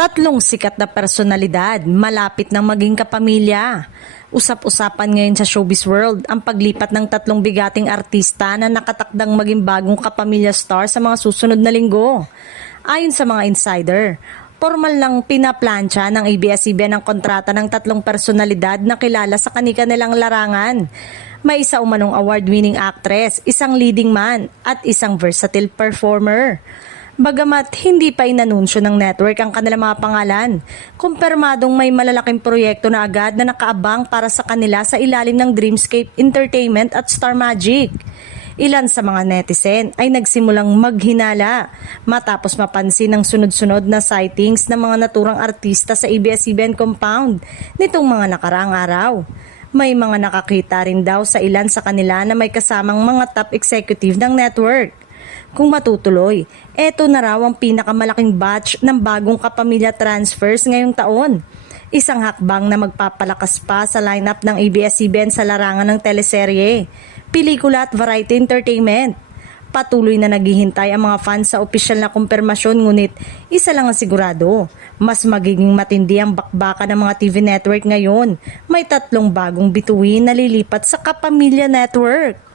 Tatlong sikat na personalidad, malapit ng maging kapamilya. Usap-usapan ngayon sa showbiz world ang paglipat ng tatlong bigating artista na nakatakdang maging bagong kapamilya star sa mga susunod na linggo. Ayon sa mga insider, formal lang pinaplansya ng ABS-CBN ang kontrata ng tatlong personalidad na kilala sa kani-kanilang larangan. May isa umanong award-winning actress, isang leading man at isang versatile performer. Bagamat hindi pa inanunsyo ng network ang kanilang mga pangalan, kumpirmadong may malalaking proyekto na agad na nakaabang para sa kanila sa ilalim ng Dreamscape Entertainment at Star Magic. Ilan sa mga netizen ay nagsimulang maghinala matapos mapansin ang sunod-sunod na sightings ng mga naturang artista sa ABS-CBN compound nitong mga nakaraang araw. May mga nakakita rin daw sa ilan sa kanila na may kasamang mga top executive ng network. Kung matutuloy, eto na raw ang pinakamalaking batch ng bagong kapamilya transfers ngayong taon. Isang hakbang na magpapalakas pa sa lineup ng ABS-CBN sa larangan ng teleserye, pelikula at variety entertainment. Patuloy na naghihintay ang mga fans sa opisyal na kumpirmasyon, ngunit isa lang ang sigurado, mas magiging matindi ang bakbaka ng mga TV network ngayon. May tatlong bagong bituin na lilipat sa Kapamilya Network.